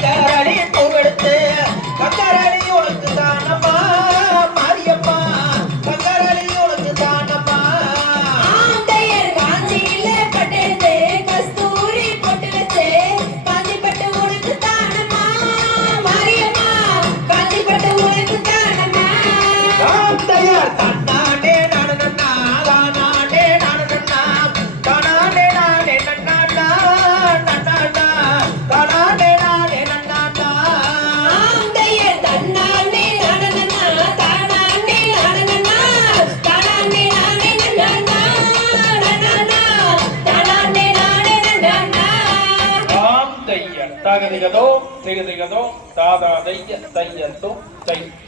Yeah. गो थिगो दादा तय